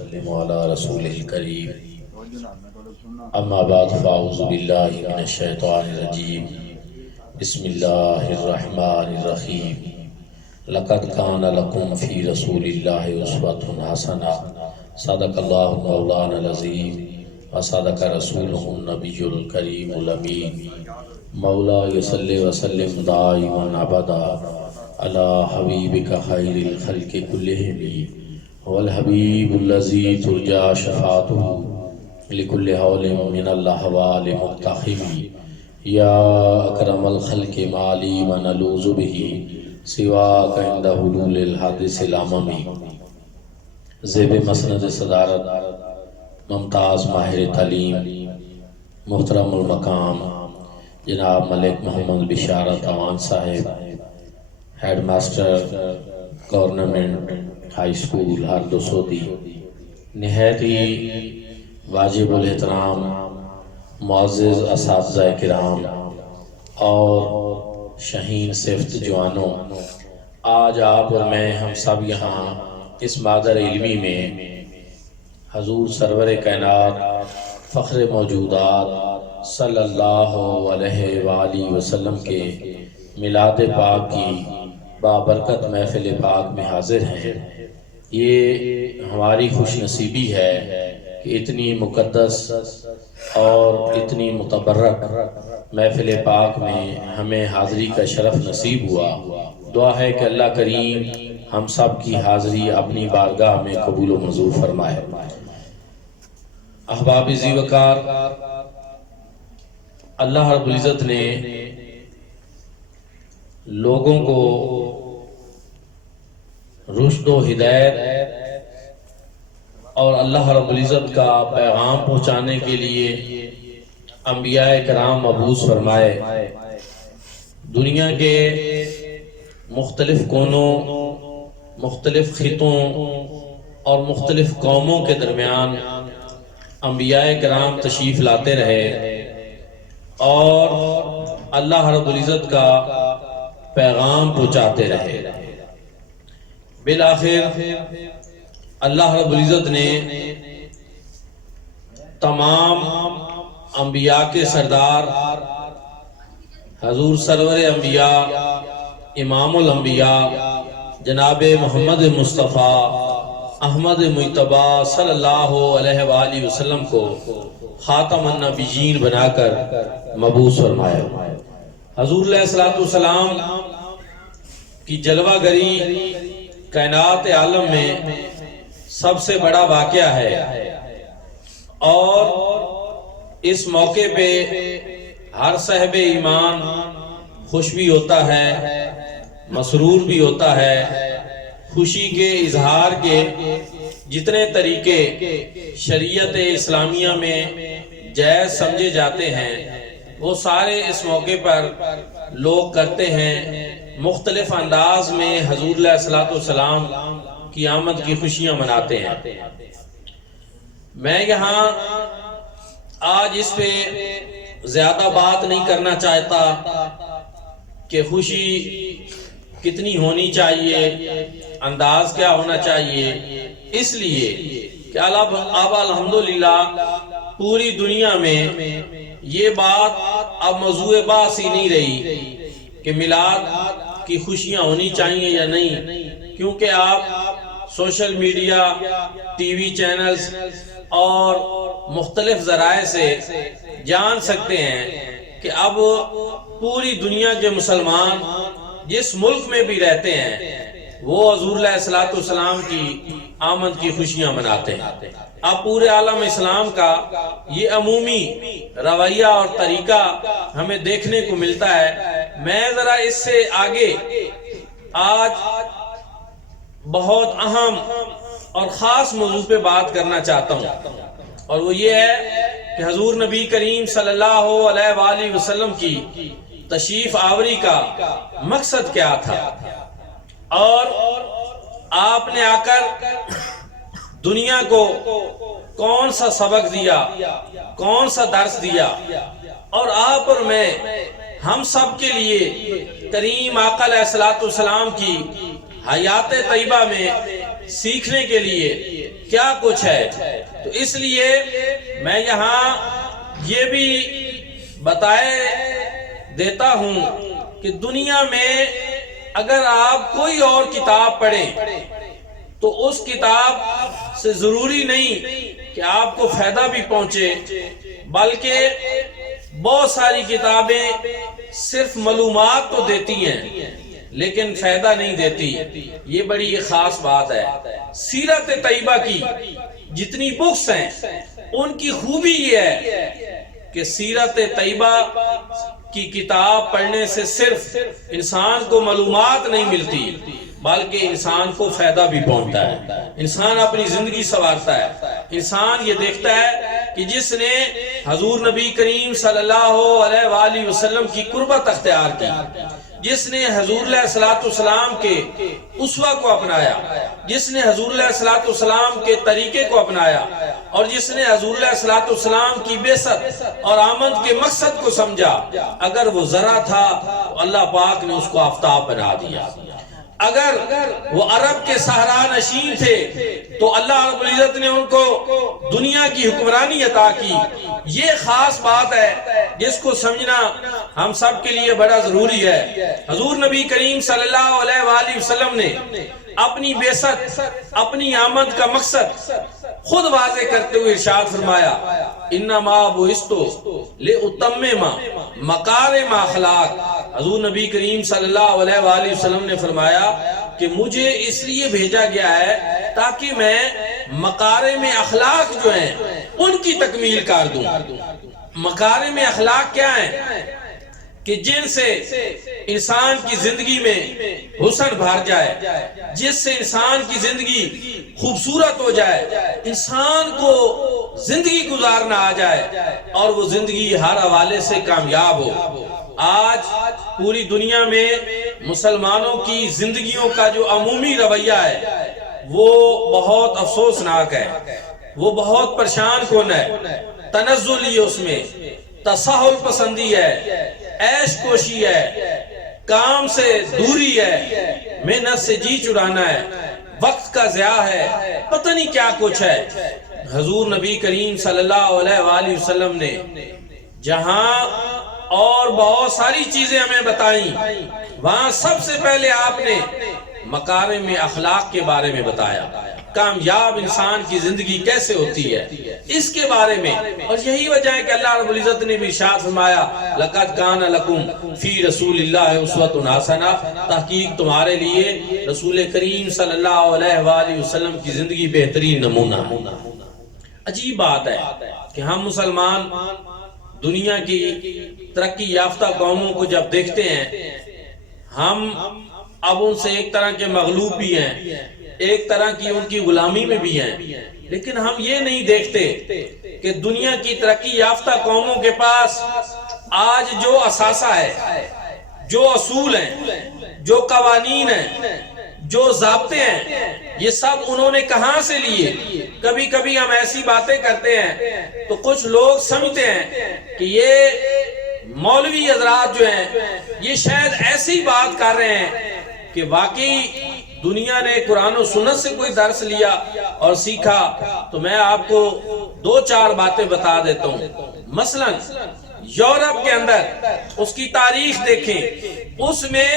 وسلم علی رسول الکریم اما بعد فاعوذ باللہ من الشیطان الرجیم بسم اللہ الرحمن الرحیم لقد کان لکم فی رسول اللہ اسوۃ حسنہ صدق اللہ مولانا العظیم وصدق رسولہ النبی الکریم الامین مولا صلی وسلم دائما ابدا علی حبیبک خیر الخلق کلہم والحبیب الذی ترجا شفاعتہ لکل حول من الاحوال مقتحم یا اکرم الخلق مالی من الوذ بہ سواک عند حلول الحادث الاممی۔ زیب مسند صدارت ممتاز ماہر تعلیم محترم المقام جناب ملک محمد Basharat Aman sahib, head master government high school Hardo Sodhi, نہایت ہی واجب الاحترام معزز اساتذہ کرام اور شہین صفت جوانوں، آج آپ اور میں ہم سب یہاں اس مادر علمی میں حضور سرور کائنات فخر موجودات صلی اللہ علیہ وآلہ وسلم کے میلاد پاک کی بابرکت محفل پاک میں حاضر ہیں۔ یہ ہماری خوش نصیبی ہے کہ اتنی مقدس اور اتنی متبرک محفل پاک میں ہمیں حاضری کا شرف نصیب ہوا۔ دعا ہے کہ اللہ کریم ہم سب کی حاضری اپنی بارگاہ میں قبول و منظور فرمائے۔ احباب ذی وقار، اللہ رب العزت نے لوگوں کو رشد و ہدایت اور اللہ رب العزت کا پیغام پہنچانے کے لیے انبیاء کرام مبعوث فرمائے۔ دنیا کے مختلف کونوں، مختلف خطوں اور مختلف قوموں کے درمیان انبیاء کرام تشریف لاتے رہے اور اللہ رب العزت کا پیغام پہنچاتے رہے۔ بالآخر اللہ رب العزت نے تمام انبیاء کے سردار حضور سرور انبیاء امام الانبیاء جناب محمد مصطفیٰ احمد مجتبی صلی اللہ علیہ وآلہ وسلم کو خاتم النبیین بنا کر مبعوث فرمایا۔ حضور علیہ السلام کی جلوہ گری کائنات عالم میں سب سے بڑا واقعہ ہے اور اس موقع پہ ہر صاحب ایمان خوش بھی ہوتا ہے، مسرور بھی ہوتا ہے۔ خوشی کے اظہار کے جتنے طریقے شریعت اسلامیہ میں جائز سمجھے جاتے ہیں وہ سارے اس موقع پر لوگ کرتے ہیں، مختلف انداز میں حضور علیہ السلام کی آمد کی خوشیاں مناتے ہیں۔ میں یہاں آج اس پہ زیادہ بات نہیں کرنا چاہتا کہ خوشی کتنی ہونی چاہیے، انداز کیا ہونا چاہیے، اس لیے کہ اب الحمدللہ پوری دنیا میں یہ بات اب موضوع بحث ہی نہیں رہی کہ میلاد کی خوشیاں ہونی چاہیے یا نہیں، کیونکہ آپ social media, T V channels اور مختلف ذرائع سے جان سکتے ہیں کہ اب پوری دنیا کے مسلمان جس ملک میں بھی رہتے ہیں وہ حضور علیہ السلام کی آمد کی خوشیاں مناتے ہیں۔ اب پورے عالم اسلام کا یہ عمومی رویہ اور طریقہ ہمیں دیکھنے کو ملتا ہے۔ میں ذرا اس سے آگے آج بہت اہم اور خاص موضوع پہ بات کرنا چاہتا ہوں، اور وہ یہ ہے کہ حضور نبی کریم صلی اللہ علیہ وآلہ وسلم کی تشریف آوری کا مقصد کیا تھا اور آپ نے آ کر دنیا کو کون سا سبق دیا، کون سا درس دیا، اور آپ اور میں ہم سب کے لیے کریم آقا علیہ السلام کی حیات طیبہ میں سیکھنے کے لیے کیا کچھ ہے. تو اس لیے میں یہاں یہ بھی بتائے دیتا ہوں کہ دنیا میں اگر آپ کوئی اور کتاب پڑھیں تو اس کتاب سے ضروری نہیں کہ آپ کو فائدہ بھی پہنچے، بلکہ بہت ساری کتابیں صرف معلومات تو دیتی ہیں لیکن فائدہ نہیں دیتی. یہ بڑی خاص بات ہے. سیرت طیبہ کی جتنی بکس ہیں ان کی خوبی یہ ہے کہ سیرت طیبہ کی کتاب پڑھنے سے صرف انسان کو معلومات نہیں ملتی بلکہ انسان کو فائدہ بھی پہنچتا ہے، انسان اپنی زندگی سنوارتا ہے. انسان یہ دیکھتا ہے کہ جس نے حضور نبی کریم صلی اللہ علیہ وآلہ وسلم کی قربت اختیار کی، جس نے حضور علیہ السلام کے اسوہ کو اپنایا، جس نے حضور علیہ السلام کے طریقے کو اپنایا، اور جس نے حضور علیہ السلام کی بعثت اور آمد کے مقصد کو سمجھا، اگر وہ ذرا تھا تو اللہ پاک نے اس کو آفتاب بنا دیا. اگر وہ عرب کے صحرا نشین تھے تو اللہ رب العزت نے ان کو دنیا کی حکمرانی عطا کی. یہ خاص بات ہے جس کو سمجھنا ہم سب کے لیے بڑا ضروری ہے. حضور نبی کریم صلی اللہ علیہ وآلہ وسلم نے اپنی بعثت، اپنی آمد کا مقصد خود واضح کرتے ہوئے ارشاد فرمایا، انما بعثت لأتمم مکارم اخلاق. حضور نبی کریم صلی اللہ علیہ وآلہ وسلم نے فرمایا کہ مجھے اس لیے بھیجا گیا ہے تاکہ میں مکارم اخلاق جو ہیں ان کی تکمیل کر دوں. مکارم اخلاق کیا ہیں؟ کہ جن سے انسان کی زندگی میں حسن بھر جائے، جس سے انسان کی زندگی خوبصورت ہو جائے، انسان کو زندگی گزارنا آ جائے اور وہ زندگی ہر حوالے سے کامیاب ہو. آج پوری دنیا میں مسلمانوں کی زندگیوں کا جو عمومی رویہ ہے وہ بہت افسوسناک ہے، وہ بہت پریشان کن ہے. تنزلی اس میں، تساہل پسندی ہے، عیش کوشی ہے، کام سے دوری ہے، محنت سے جی چرانا ہے، وقت کا ضیاع ہے، پتہ نہیں کیا کچھ ہے. حضور نبی کریم صلی اللہ علیہ وآلہ وسلم نے جہاں اور بہت ساری چیزیں ہمیں بتائیں، وہاں سب سے پہلے آپ نے مکارم اخلاق کے بارے میں بتایا. کامیاب انسان کی زندگی کیسے ہوتی ہے اس کے بارے میں. اور یہی وجہ ہے کہ اللہ رب العزت نے بھی ارشاد فرمایا، لَقَدْ كَانَ لَكُمْ فِي رَسُولِ اللَّهِ أُسْوَةٌ حَسَنَةٌ. تحقیق تمہارے لیے رسول کریم صلی اللہ علیہ وآلہ وسلم کی زندگی بہترین نمونہ ہے. عجیب بات ہے کہ ہم مسلمان دنیا کی ترقی یافتہ قوموں کو جب دیکھتے ہیں، ہم اب ان سے ایک طرح کے مغلوب بھی ہیں، ایک طرح کی ان کی غلامی میں بھی ہیں، لیکن ہم یہ نہیں دیکھتے کہ دنیا کی ترقی یافتہ قوموں کے پاس آج جو اثاثہ ہے، جو اصول ہیں، جو قوانین ہیں، جو ضابطے ہیں، یہ سب انہوں نے کہاں سے لیے؟ کبھی کبھی ہم ایسی باتیں کرتے ہیں تو کچھ لوگ سمجھتے ہیں کہ یہ مولوی حضرات جو ہیں یہ شاید ایسی بات کر رہے ہیں کہ واقعی دنیا نے قرآن و سنت سے کوئی درس لیا اور سیکھا. تو میں آپ کو دو چار باتیں بتا دیتا ہوں. مثلا یورپ کے اندر اس کی تاریخ دیکھیں، اس میں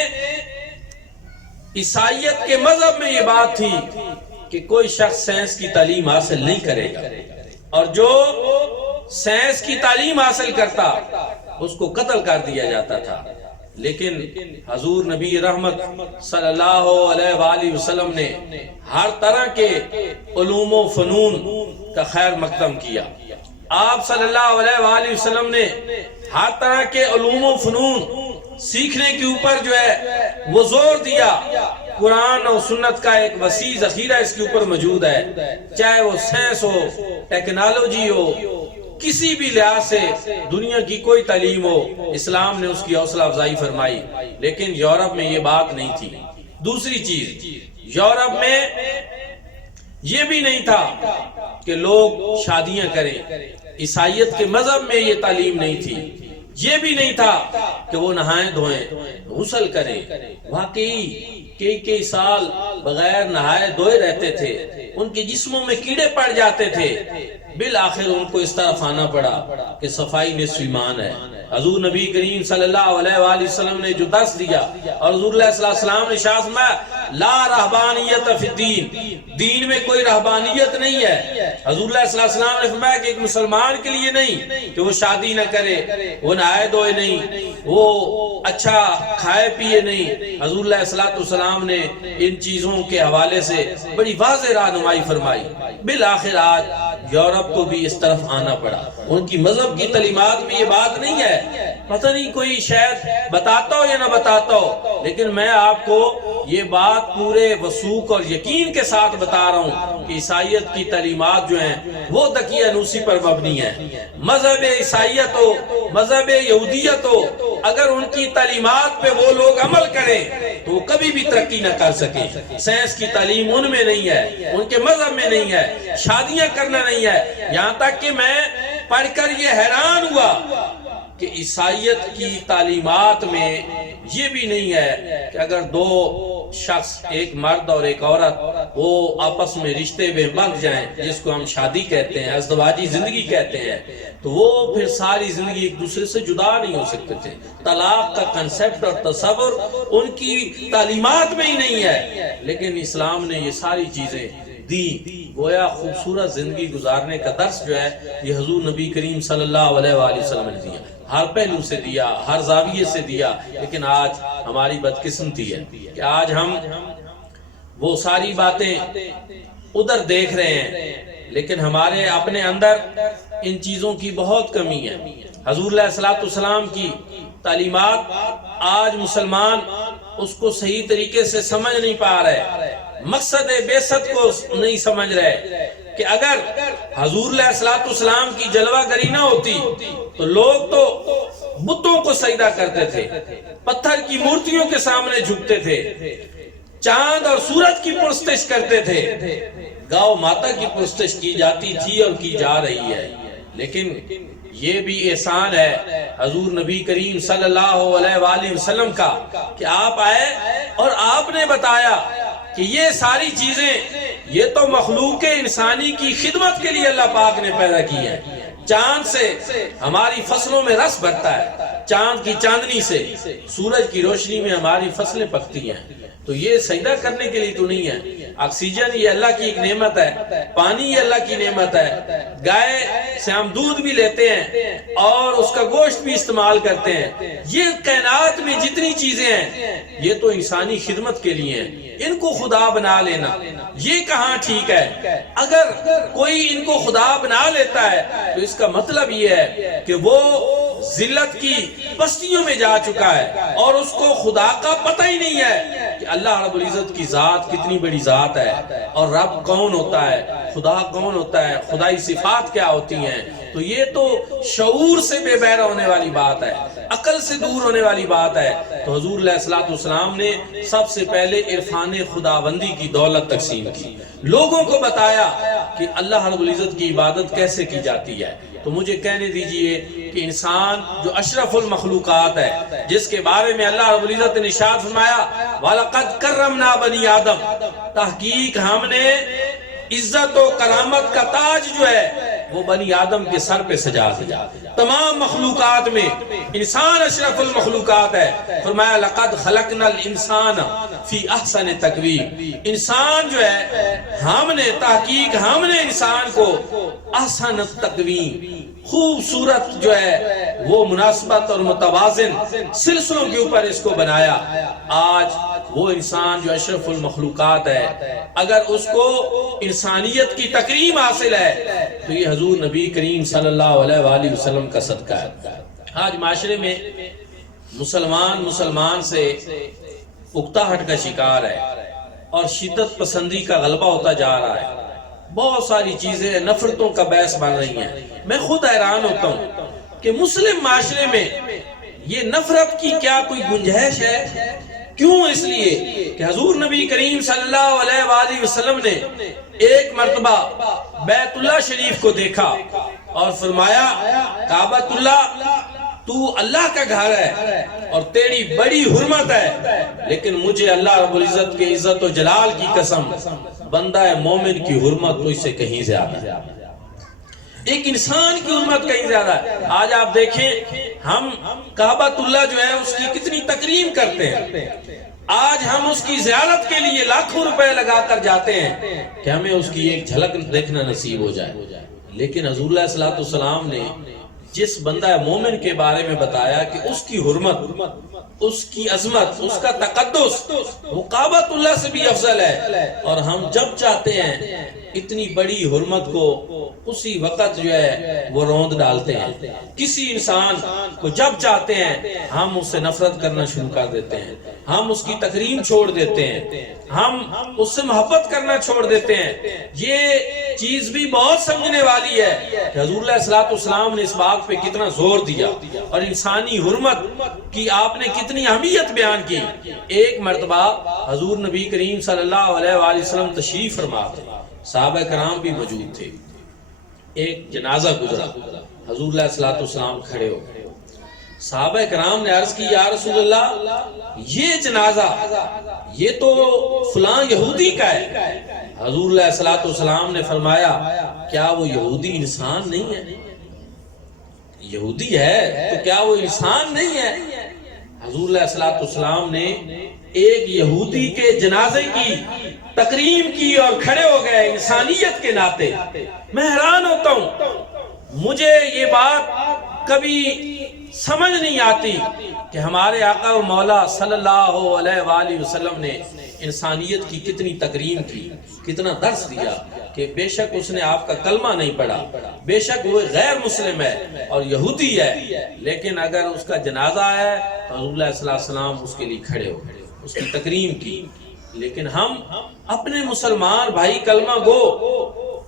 عیسائیت کے مذہب میں یہ بات تھی کہ کوئی شخص سائنس کی تعلیم حاصل نہیں کرے گا، اور جو سائنس کی تعلیم حاصل کرتا اس کو قتل کر دیا جاتا تھا. لیکن حضور نبی رحمت صلی اللہ علیہ وآلہ وسلم نے ہر طرح کے علوم و فنون کا خیر مقدم کیا. آپ صلی اللہ علیہ وآلہ وسلم نے ہر طرح کے علوم و فنون سیکھنے کے اوپر جو ہے وہ زور دیا. قرآن اور سنت کا ایک وسیع ذخیرہ اس کے اوپر موجود ہے، چاہے وہ سائنس ہو، ٹیکنالوجی ہو، کسی بھی لحاظ سے دنیا کی کوئی تعلیم ہو، اسلام نے اس کی حوصلہ افزائی فرمائی. لیکن یورپ میں یہ بات نہیں تھی. دوسری چیز، یورپ میں یہ بھی نہیں تھا کہ لوگ شادیاں کریں. عیسائیت کے مذہب میں یہ تعلیم نہیں تھی. یہ بھی نہیں تھا کہ وہ نہائیں دھوئیں غسل کریں، واقعی کئی سال بغیر نہائے دھوئے رہتے تھے، ان کے جسموں میں کیڑے پڑ جاتے تھے، بالآخر ان کو اس طرف آنا پڑا کہ صفائی نصف ایمان ہے۔ حضور نبی کریم صلی اللہ علیہ وآلہ وسلم نے جو درس دیا، اور حضور صلی اللہ علیہ وسلم نے ارشاد فرمایا لا رہبانیت فی الدین، دین میں کوئی رہبانیت نہیں ہے۔ حضور صلی اللہ علیہ وسلم نے فرمایا کہ ایک مسلمان کے لیے نہیں کہ وہ شادی نہ کرے، وہ نہائے دھوئے نہیں، وہ اچھا کھائے پیے نہیں۔ حضور صلی اللہ علیہ وسلم نے ان چیزوں کے حوالے سے بڑی واضح رہنمائی فرمائی۔ بالآخر آج یورپ کو بھی اس طرف آنا پڑا، ان کی مذہب کی تعلیمات میں یہ بات نہیں ہے، پتہ نہیں کوئی شاید بتاتا ہو یا نہ بتاتا ہو، لیکن میں آپ کو یہ بات پورے وثوق اور یقین کے ساتھ بتا رہا ہوں کہ عیسائیت کی تعلیمات جو ہیں وہ دقیانوسی پر مبنی ہیں۔ مذہب عیسائیت ہو، مذہب یہودیت ہو، اگر ان کی تعلیمات پہ وہ لوگ عمل کریں تو وہ کبھی بھی ترقی نہ کر سکیں۔ سائنس کی تعلیم ان میں نہیں ہے، ان کے مذہب میں نہیں ہے، شادیاں کرنا نہیں ہے، یہاں تک کہ میں پڑھ کر یہ حیران ہوا کہ عیسائیت کی تعلیمات میں یہ بھی نہیں ہے کہ اگر دو شخص، ایک مرد اور ایک عورت، وہ آپس میں رشتے میں بندھ جائیں، جس کو ہم شادی کہتے ہیں، ازدواجی زندگی کہتے ہیں، تو وہ پھر ساری زندگی ایک دوسرے سے جدا نہیں ہو سکتے تھے۔ طلاق کا کنسیپٹ اور تصور ان کی تعلیمات میں ہی نہیں ہے، لیکن اسلام نے یہ ساری چیزیں دی۔ گویا خوبصورت زندگی گزارنے کا درس جو ہے یہ حضور نبی کریم صلی اللہ علیہ وآلہ وسلم نے دیا، ہر پہلو سے دیا، ہر زاویے سے دیا۔ لیکن آج ہماری بدقسمتی ہے کہ آج ہم وہ ساری باتیں ادھر دیکھ رہے ہیں، لیکن ہمارے اپنے اندر ان چیزوں کی بہت کمی ہے۔ حضور علیہ السلام کی تعلیمات آج مسلمان اس کو صحیح طریقے سے سمجھ نہیں پا رہے، مقصد بعثت کو نہیں سمجھ رہے کہ اگر حضور علیہ السلام کی جلوہ گری نہ ہوتی تو لوگ تو بتوں کو سجدہ کرتے تھے، پتھر کی مورتیوں کے سامنے جھکتے تھے، چاند اور سورج کی پرستش کرتے تھے، گاؤ ماتا کی پرستش کی جاتی تھی اور کی جا رہی ہے۔ لیکن یہ بھی احسان ہے حضور نبی کریم صلی اللہ علیہ وآلہ وسلم کا کہ آپ آئے اور آپ نے بتایا کہ یہ ساری چیزیں یہ تو مخلوق انسانی کی خدمت کے لیے اللہ پاک نے پیدا کی ہے۔ چاند سے ہماری فصلوں میں رس بھرتا ہے، چاند کی چاندنی سے، سورج کی روشنی میں ہماری فصلیں پکتی ہیں، تو یہ سجدہ کرنے کے لیے تو نہیں ہے۔ آکسیجن یہ اللہ کی ایک نعمت ہے، پانی یہ اللہ کی نعمت ہے، گائے سے ہم دودھ بھی لیتے ہیں اور اس کا گوشت بھی استعمال کرتے ہیں۔ یہ کائنات میں جتنی چیزیں ہیں یہ تو انسانی خدمت کے لیے ہیں، ان کو خدا بنا لینا یہ کہاں ٹھیک ہے؟ اگر کوئی ان کو خدا بنا لیتا ہے تو اس کا مطلب یہ ہے کہ وہ ذلت کی پستیوں میں جا چکا ہے اور اس کو خدا کا پتہ ہی نہیں ہے کہ اللہ رب العزت کی ذات کتنی بڑی ذات ہے، اور رب کون ہوتا ہے، خدا کون ہوتا ہے، خدائی صفات کیا ہوتی ہیں۔ تو یہ تو شعور سے بے بہرا ہونے والی بات ہے، عقل سے دور ہونے والی بات ہے۔ تو حضور علیہ السلام نے سب سے پہلے عرفان خداوندی کی دولت تقسیم کی، لوگوں کو بتایا کہ اللہ رب العزت کی عبادت کیسے کی جاتی ہے۔ تو مجھے کہنے دیجئے کہ انسان جو اشرف المخلوقات ہے، جس کے بارے میں اللہ رب العزت نے ارشاد فرمایا وَلَقَدْ كَرَّمْنَا بَنِي آدم، تحقیق ہم نے عزت و کرامت کا تاج جو ہے وہ بنی آدم کے سر پہ سجا دیا۔ تمام مخلوقات میں انسان اشرف المخلوقات ہے۔ فرمایا لَقَدْ خَلَقْنَا الْإِنسَانَ فِي أَحْسَنِ تَقْوِيمٍ، انسان جو ہے ہم نے تحقیق ہم نے انسان کو احسن تقویم، خوبصورت جو ہے وہ مناسبت اور متوازن سلسلوں کے اوپر اس کو بنایا۔ آج وہ انسان جو اشرف المخلوقات ہے، اگر اس کو انسانیت کی تکریم حاصل ہے تو یہ حضور نبی کریم صلی اللہ علیہ وآلہ وسلم کا صدقہ ہے۔ آج معاشرے میں مسلمان سے اکتاہٹ کا شکار ہے اور شدت پسندی کا غلبہ ہوتا جا رہا ہے، بہت ساری چیزیں نفرتوں کا باعث بن رہی ہیں۔ میں خود حیران ہوتا ہوں کہ مسلم معاشرے میں یہ نفرت کی کیا کوئی گنجائش ہے؟ کیوں؟ اس لیے کہ حضور نبی کریم صلی اللہ علیہ وآلہ وسلم نے ایک مرتبہ بیت اللہ شریف کو دیکھا اور فرمایا کعبۃ اللہ تو اللہ کا گھر ہے اور تیری بڑی حرمت ہے، لیکن مجھے اللہ رب العزت کے عزت و جلال کی قسم، بندہ مومن کی حرمت تو اس سے کہیں زیادہ ہے، ایک انسان کی حرمت کہیں زیادہ ہے۔ آج آپ دیکھیں ہم کعبۃ اللہ جو ہے اس کی کتنی تکریم کرتے ہیں، آج ہم اس کی زیارت کے لیے لاکھوں روپے لگا کر جاتے ہیں کہ ہمیں اس کی ایک جھلک دیکھنا نصیب ہو جائے، لیکن حضور علیہ الصلوۃ والسلام نے جس بندہ مومن کے بارے میں بتایا کہ اس کی حرمت، اس کی عظمت، اس کا تقدس وہ کعبۃ اللہ سے بھی افضل ہے، اور ہم جب چاہتے ہیں اتنی بڑی حرمت کو اسی وقت جو ہے وہ روند ڈالتے ہیں، کسی انسان کو جب چاہتے ہیں ہم اس سے نفرت کرنا شروع کر دیتے ہیں، ہم اس کی تکریم چھوڑ دیتے ہیں، ہم اس سے محبت کرنا چھوڑ دیتے ہیں۔ یہ چیز بھی بہت سمجھنے والی ہے کہ حضور علیہ الصلوۃ والسلام نے اس بات پہ کتنا زور دیا اور انسانی حرمت کی آپ نے کتنی اہمیت بیان کی۔ ایک مرتبہ حضور نبی کریم صلی اللہ علیہ وآلہ وسلم تشریف فرما تھے، صحابہ کرام بھی موجود تھے، ایک جنازہ گزرا، حضور علیہ الصلوۃ والسلام کھڑے ہو گئے، صحابہ کرام نے عرض کی یا رسول اللہ یہ جنازہ یہ تو فلاں یہودی کا ہے۔ حضور علیہ الصلوۃ والسلام نے فرمایا کیا وہ یہودی انسان نہیں ہے؟ یہودی ہے تو کیا وہ انسان نہیں ہے؟ حضور علیہ الصلوۃ والسلام نے ایک یہودی کے جنازے کی تکریم کی اور کھڑے ہو گئے انسانیت کے ناطے۔ میں حیران ہوتا ہوں، مجھے یہ بات کبھی سمجھ نہیں آتی کہ ہمارے آقا و مولا صلی اللہ علیہ وآلہ وسلم نے انسانیت کی کتنی تکریم کی، کتنا درس دیا کہ بے شک اس نے آپ کا کلمہ نہیں پڑھا، بے شک وہ غیر مسلم ہے اور یہودی ہے، لیکن اگر اس کا جنازہ ہے تو حضور علیہ السلام اس کے لیے کھڑے ہو، اس کی تکریم کی۔ لیکن ہم اپنے مسلمان بھائی کلمہ گو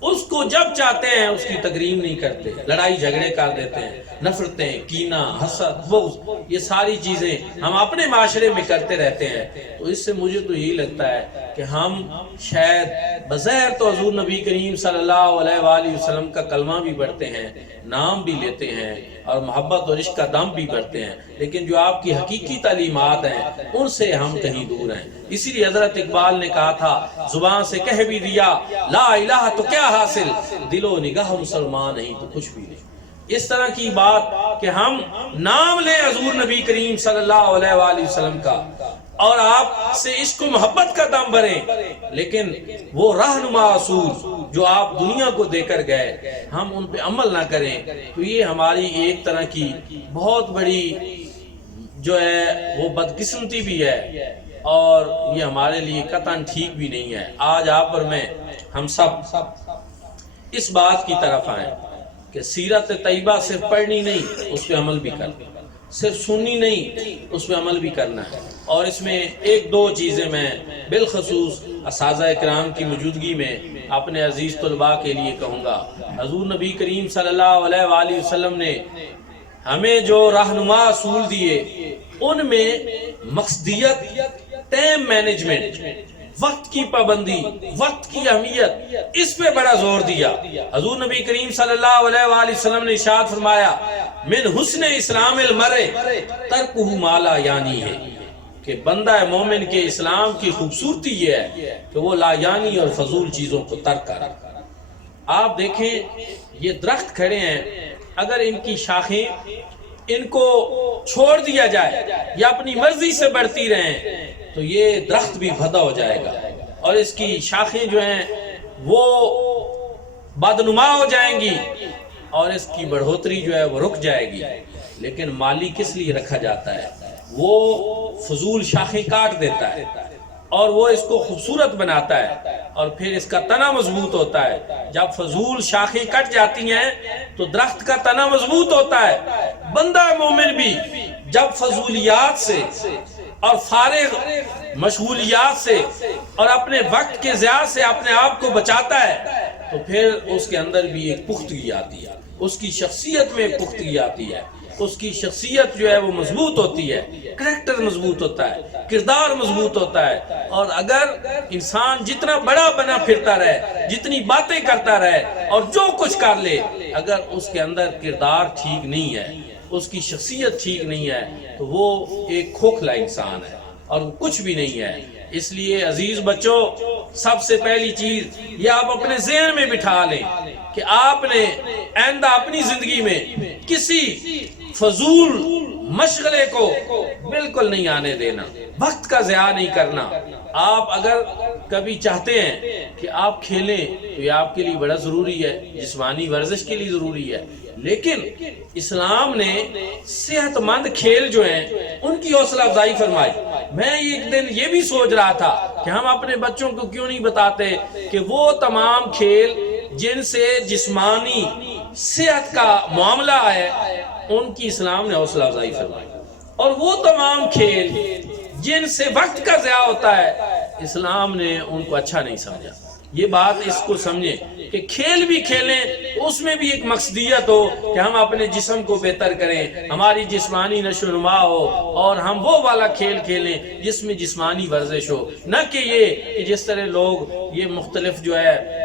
اس کو جب چاہتے ہیں اس کی تکریم نہیں کرتے، لڑائی جھگڑے کر دیتے ہیں، نفرتیں، کینہ، حسد، بغض، یہ ساری چیزیں ہم اپنے معاشرے میں کرتے رہتے ہیں۔ تو اس سے مجھے تو یہی لگتا ہے کہ ہم شاید بظاہر تو حضور نبی کریم صلی اللہ علیہ وآلہ وسلم کا کلمہ بھی پڑھتے ہیں، نام بھی لیتے ہیں اور محبت اور عشق کا دم بھی بڑھتے ہیں، لیکن جو آپ کی حقیقی تعلیمات ہیں ان سے ہم کہیں دور ہیں۔ اسی لیے حضرت اقبال نے کہا تھا زبان سے کہہ بھی دیا لا الہ تو کیا حاصل، دل و نگاہ مسلمان نہیں تو کچھ بھی نہیں۔ اس طرح کی بات کہ ہم نام لیں حضور نبی کریم صلی اللہ علیہ وآلہ وسلم کا اور آپ سے عشق و محبت کا دم بھریں، لیکن وہ رہنما اصول جو آپ دنیا کو دے کر گئے ہم ان پہ عمل نہ کریں، تو یہ ہماری ایک طرح کی بہت بڑی جو ہے وہ بدقسمتی بھی ہے اور یہ ہمارے لیے قطعاً ٹھیک بھی نہیں ہے۔ آج آپ اور میں ہم سب اس بات کی طرف آئیں کہ سیرت طیبہ صرف پڑھنی نہیں، اس پہ عمل بھی کرنا، صرف سننی نہیں، اس پہ عمل بھی کرنا ہے۔ اور اس میں ایک دو چیزیں میں بالخصوص اساتذہ کرام کی موجودگی میں اپنے عزیز طلباء کے لیے کہوں گا۔ حضور نبی کریم صلی اللہ علیہ وآلہ وسلم نے ہمیں جو رہنما اصول دیے ان میں مقصدیت، ٹائم مینجمنٹ، وقت کی پابندی، وقت کی اہمیت، اس پہ بڑا زور دیا۔ حضور نبی کریم صلی اللہ علیہ وآلہ وسلم نے ارشاد فرمایا من حسن اسلام المرء ترکہ ما لا یعنی ہے، کہ بندہ مومن کے اسلام کی خوبصورتی یہ ہے کہ وہ لا یعنی اور فضول چیزوں کو ترک کرے۔ آپ دیکھیں یہ درخت کھڑے ہیں، اگر ان کی شاخیں ان کو چھوڑ دیا جائے یا اپنی مرضی سے بڑھتی رہیں تو یہ درخت بھی بھدا ہو جائے گا اور اس کی شاخیں جو ہیں وہ بدنما ہو جائیں گی اور اس کی بڑھوتری جو ہے وہ رک جائے گی۔ لیکن مالی کس لیے رکھا جاتا ہے؟ وہ فضول شاخیں کاٹ دیتا ہے اور وہ اس کو خوبصورت بناتا ہے اور پھر اس کا تنا مضبوط ہوتا ہے۔ جب فضول شاخیں کٹ جاتی ہیں تو درخت کا تنا مضبوط ہوتا ہے۔ بندہ مومن بھی جب فضولیات سے اور فارغ مشغولیات سے اور اپنے وقت کے ضیاع سے اپنے آپ کو بچاتا ہے تو پھر اس کے اندر بھی ایک پختگی آتی ہے، اس کی شخصیت میں ایک پختگی آتی ہے، اس کی شخصیت جو ہے وہ مضبوط ہوتی ہے، کریکٹر مضبوط ہوتا ہے، کردار مضبوط ہوتا ہے۔ اور اگر انسان جتنا بڑا بنا پھرتا رہے، جتنی باتیں کرتا رہے اور جو کچھ کر لے، اگر اس کے اندر کردار ٹھیک نہیں ہے، اس کی شخصیت ٹھیک نہیں ہے تو وہ ایک کھوکھلا انسان ہے اور وہ کچھ بھی نہیں ہے۔ اس لیے عزیز بچوں، سب سے پہلی چیز یہ آپ اپنے ذہن میں بٹھا لیں کہ آپ نے آئندہ اپنی زندگی میں کسی فضول مشغلے کو بالکل نہیں آنے دینا، وقت کا ضیاع نہیں کرنا۔ آپ اگر کبھی چاہتے ہیں کہ آپ کھیلیں تو یہ آپ کے لیے بڑا ضروری ہے، جسمانی ورزش کے لیے ضروری ہے، لیکن اسلام نے صحت مند کھیل جو ہیں ان کی حوصلہ افزائی فرمائی۔ میں ایک دن یہ بھی سوچ رہا تھا کہ ہم اپنے بچوں کو کیوں نہیں بتاتے کہ وہ تمام کھیل جن سے جسمانی صحت کا معاملہ ہے ان کی اسلام نے حوصلہ افزائی فرمائی، اور وہ تمام کھیل جن سے وقت کا ضیاع ہوتا ہے اسلام نے ان کو اچھا نہیں سمجھا۔ یہ بات اس کو سمجھیں کہ کھیل بھی کھیلیں اس میں بھی ایک مقصدیت ہو کہ ہم اپنے جسم کو بہتر کریں، ہماری جسمانی نشو و نما ہو، اور ہم وہ والا کھیل کھیلیں جس میں جسمانی ورزش ہو، نہ کہ یہ کہ جس طرح لوگ یہ مختلف جو ہے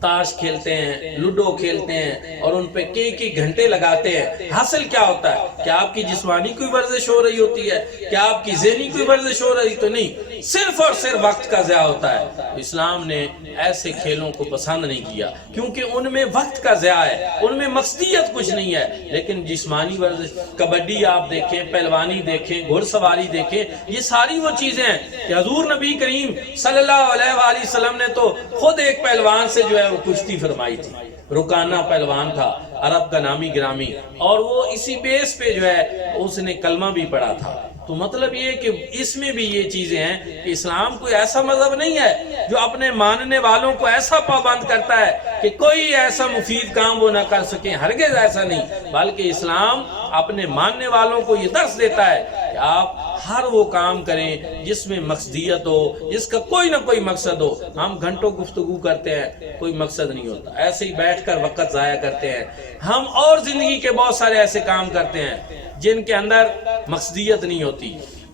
تاش کھیلتے ہیں، لوڈو کھیلتے ہیں اور ان پہ کئی گھنٹے لگاتے ہیں۔ حاصل کیا ہوتا ہے؟ کیا آپ کی جسمانی کوئی ورزش ہو رہی ہوتی ہے؟ کیا آپ کی ذہنی کوئی ورزش ہو رہی؟ تو نہیں، صرف اور صرف وقت کا ضیاع ہوتا ہے۔ اسلام نے ایسے کھیلوں کو پسند نہیں کیا کیونکہ ان میں وقت کا ضیاع ہے، ان میں مقصدیت کچھ نہیں ہے۔ لیکن جسمانی ورزش، کبڈی آپ دیکھیں، پہلوانی دیکھیں، گھوڑ سواری دیکھیں، یہ ساری وہ چیزیں ہیں کہ حضور نبی کریم صلی اللہ علیہ وآلہ وسلم نے تو خود ایک پہلوان سے جو ہے وہ کشتی فرمائی تھی۔ رکانہ پہلوان تھا، عرب کا نامی گرامی، اور وہ اسی بیس پہ جو ہے اس نے کلمہ بھی پڑھا تھا۔ تو مطلب یہ کہ اس میں بھی یہ چیزیں ہیں کہ اسلام کوئی ایسا مذہب نہیں ہے جو اپنے ماننے والوں کو ایسا پابند کرتا ہے کہ کوئی ایسا مفید کام وہ نہ کر سکیں، ہرگز ایسا نہیں، بلکہ اسلام اپنے ماننے والوں کو یہ درس دیتا ہے کہ آپ ہر وہ کام کریں جس میں مقصدیت ہو، جس کا کوئی نہ کوئی مقصد ہو۔ ہم گھنٹوں گفتگو کرتے ہیں، کوئی مقصد نہیں ہوتا، ایسے ہی بیٹھ کر وقت ضائع کرتے ہیں۔ ہم اور زندگی کے بہت سارے ایسے کام کرتے ہیں جن کے اندر مقصدیت نہیں ہوتی۔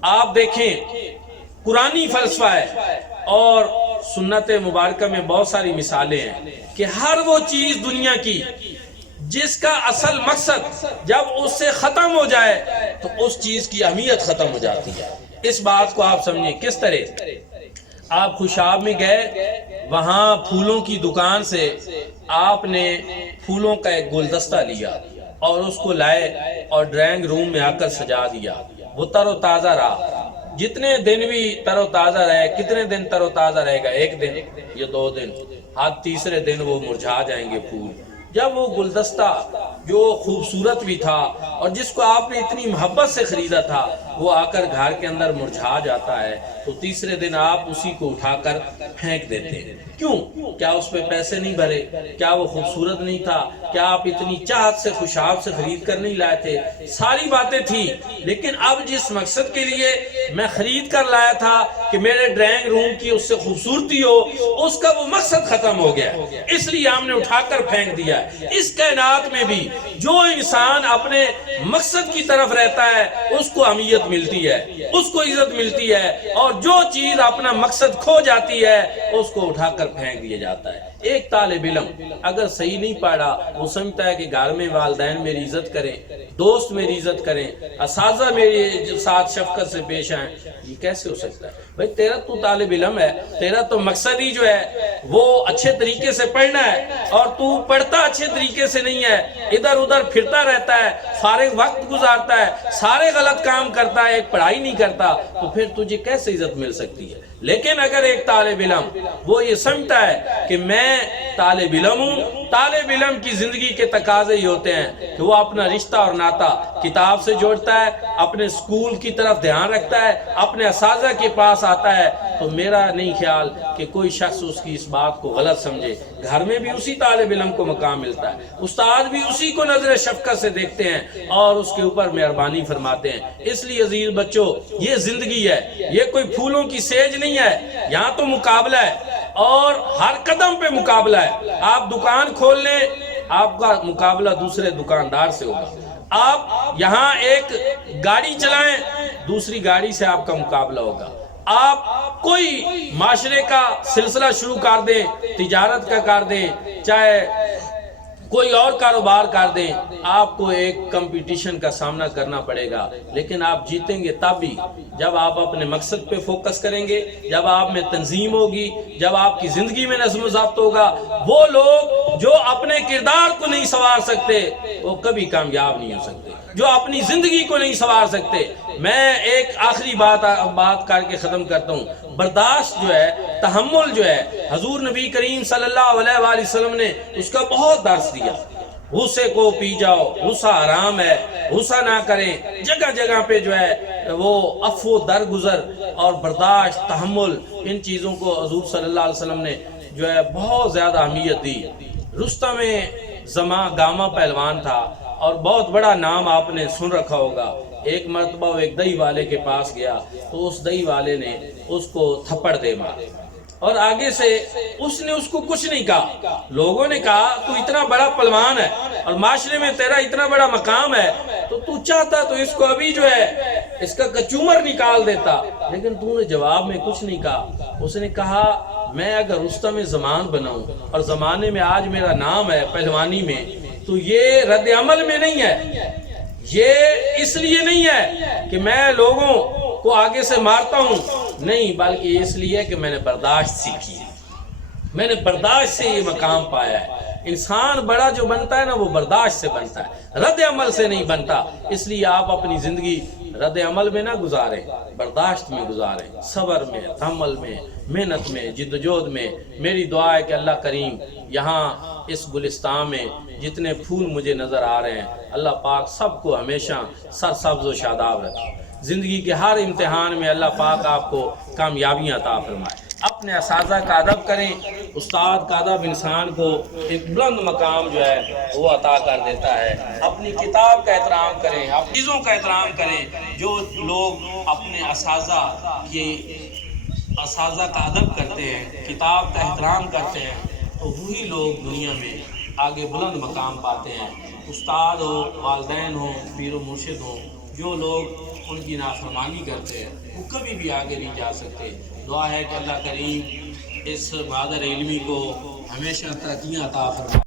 آپ دیکھیں قرآنی فلسفہ ہے اور سنت مبارکہ میں بہت ساری مثالیں ہیں کہ ہر وہ چیز دنیا کی جس کا اصل مقصد جب اس سے ختم ہو جائے تو اس چیز کی اہمیت ختم ہو جاتی ہے۔ اس بات کو آپ سمجھیں کس طرح؟ آپ خوشاب میں گئے، وہاں پھولوں کی دکان سے آپ نے پھولوں کا ایک گلدستہ لیا اور اس کو لائے اور ڈرائنگ روم میں آ کر سجا دیا۔ وہ تر و تازہ رہا، جتنے دن بھی تر و تازہ رہے۔ کتنے دن تر و تازہ رہے گا؟ ایک دن یا 2 دن، ہاتھ تیسرے دن وہ مرجھا جائیں گے پھول۔ جب وہ گلدستہ جو خوبصورت بھی تھا اور جس کو آپ نے اتنی محبت سے خریدا تھا وہ آ کر گھر کے اندر مرجھا جاتا ہے تو تیسرے دن آپ اسی کو اٹھا کر پھینک دیتے ہیں۔ کیوں؟ کیا اس پہ پیسے نہیں بھرے؟ کیا وہ خوبصورت نہیں تھا؟ کیا آپ اتنی چاہت سے خوشاب سے خرید کر نہیں لائے تھے؟ ساری باتیں تھیں، لیکن اب جس مقصد کے لیے میں خرید کر لایا تھا کہ میرے ڈرائنگ روم کی اس سے خوبصورتی ہو، اس کا وہ مقصد ختم ہو گیا، اس لیے ہم نے اٹھا کر پھینک دیا۔ اس کائنات میں بھی جو انسان اپنے مقصد کی طرف رہتا ہے اس کو اہمیت ملتی ہے، اس کو عزت ملتی ہے، اور جو چیز اپنا مقصد کھو جاتی ہے اس کو اٹھا کر پھینک دیا جاتا ہے۔ ایک طالب علم اگر صحیح نہیں پڑھا، وہ سمجھتا ہے کہ گھر میں والدین میری عزت کریں، دوست میری عزت کریں، اساتذہ میرے ساتھ شفقت سے پیش آئیں، یہ کیسے ہو سکتا ہے؟ بھئی تیرا تو طالب علم ہے، تیرا تو مقصد ہی جو ہے وہ اچھے طریقے سے پڑھنا ہے، اور تو پڑھتا اچھے طریقے سے نہیں ہے، ادھر ادھر پھرتا رہتا ہے، فارغ وقت گزارتا ہے، سارے غلط کام کرتا ہے، ایک پڑھائی نہیں کرتا، تو پھر تجھے کیسے عزت مل سکتی ہے؟ لیکن اگر ایک طالب علم وہ یہ سمجھتا ہے کہ میں طالب علم ہوں، طالب علم کی زندگی کے تقاضے ہی ہوتے ہیں کہ وہ اپنا رشتہ اور ناتا کتاب سے جوڑتا ہے، اپنے اسکول کی طرف دھیان رکھتا ہے، اپنے اساتذہ کے پاس آتا ہے، تو میرا نہیں خیال کہ کوئی شخص اس کی اس بات کو غلط سمجھے۔ گھر میں بھی اسی طالب علم کو مقام ملتا ہے، استاد بھی اسی کو نظر شفقت سے دیکھتے ہیں اور اس کے اوپر مہربانی فرماتے ہیں۔ اس لیے عزیز بچوں، یہ زندگی ہے، یہ کوئی پھولوں کی سیج نہیں ہے، یہاں تو مقابلہ ہے، اور ہر قدم پہ مقابلہ ہے۔ آپ دکان کھول لیں، آپ کا مقابلہ دوسرے دکاندار سے ہوگا۔ آپ یہاں ایک گاڑی چلائیں، دوسری گاڑی سے آپ کا مقابلہ ہوگا۔ آپ کوئی معاشرے کا سلسلہ شروع کر دیں، تجارت کا کر دیں، چاہے کوئی اور کاروبار کر دیں، آپ کو ایک کمپٹیشن کا سامنا کرنا پڑے گا، لیکن آپ جیتیں گے تب بھی جب آپ اپنے مقصد پہ فوکس کریں گے، جب آپ میں تنظیم ہوگی، جب آپ کی زندگی میں نظم و ضبط ہوگا۔ وہ لوگ جو اپنے کردار کو نہیں سنوار سکتے وہ کبھی کامیاب نہیں ہو سکتے، جو اپنی زندگی کو نہیں سنوار سکتے۔ میں ایک آخری بات کر کے ختم کرتا ہوں۔ برداشت جو ہے، تحمل جو ہے، حضور نبی کریم صلی اللہ علیہ وآلہ وسلم نے اس کا بہت درس دیا۔ غصے کو پی جاؤ، غصہ حرام ہے، غصہ نہ کریں۔ جگہ جگہ پہ جو ہے وہ عفو درگزر اور برداشت، تحمل، ان چیزوں کو حضور صلی اللہ علیہ وسلم نے جو ہے بہت زیادہ اہمیت دی۔ رستم گامہ پہلوان تھا اور بہت بڑا نام آپ نے سن رکھا ہوگا۔ ایک مرتبہ وہ ایک دہی والے کے پاس گیا تو اس دہی والے نے اس کو تھپڑ دے مارے، اور آگے سے اس نے اس کو کچھ نہیں کہا۔ لوگوں نے کہا تو اتنا بڑا پہلوان ہے اور معاشرے میں تیرا اتنا بڑا مقام ہے، تو چاہتا تو اس کو ابھی جو ہے اس کا کچومر نکال دیتا، لیکن تو نے جواب میں کچھ نہیں کہا۔ اس نے کہا میں اگر رستم زمان بناؤں اور زمانے میں آج میرا نام ہے پہلوانی میں، تو یہ رد عمل میں نہیں ہے، یہ اس لیے نہیں ہے کہ میں لوگوں کو آگے سے مارتا ہوں، نہیں، بلکہ اس لیے کہ میں نے برداشت سیکھی ہے، میں نے برداشت سے یہ مقام پایا ہے۔ انسان بڑا جو بنتا ہے نا وہ برداشت سے بنتا ہے، رد عمل سے نہیں بنتا۔ اس لیے آپ اپنی زندگی رد عمل میں نہ گزاریں، برداشت میں گزاریں، صبر میں، تحمل میں، محنت میں، جد و جہد میں۔ میری دعا ہے کہ اللہ کریم یہاں اس گلستان میں جتنے پھول مجھے نظر آ رہے ہیں، اللہ پاک سب کو ہمیشہ سرسبز و شاداب رکھے۔ زندگی کے ہر امتحان میں اللہ پاک آپ کو کامیابیاں عطا فرمائے۔ اپنے اساتذہ کا ادب کریں، استاد کا ادب انسان کو ایک بلند مقام جو ہے وہ عطا کر دیتا ہے۔ اپنی کتاب کا احترام کریں، اپنی چیزوں کا احترام کریں۔ جو لوگ اپنے اساتذہ کا ادب کرتے ہیں، کتاب کا احترام کرتے ہیں، تو وہی لوگ دنیا میں آگے بلند مقام پاتے ہیں۔ استاد ہو، والدین ہو، پیر و مرشد ہو، جو لوگ ان کی نافرمانی کرتے ہیں وہ کبھی بھی آگے نہیں جا سکتے۔ دعا ہے کہ اللہ کریم اس بہادر علمی کو ہمیشہ ترقیاں عطا فرمائے۔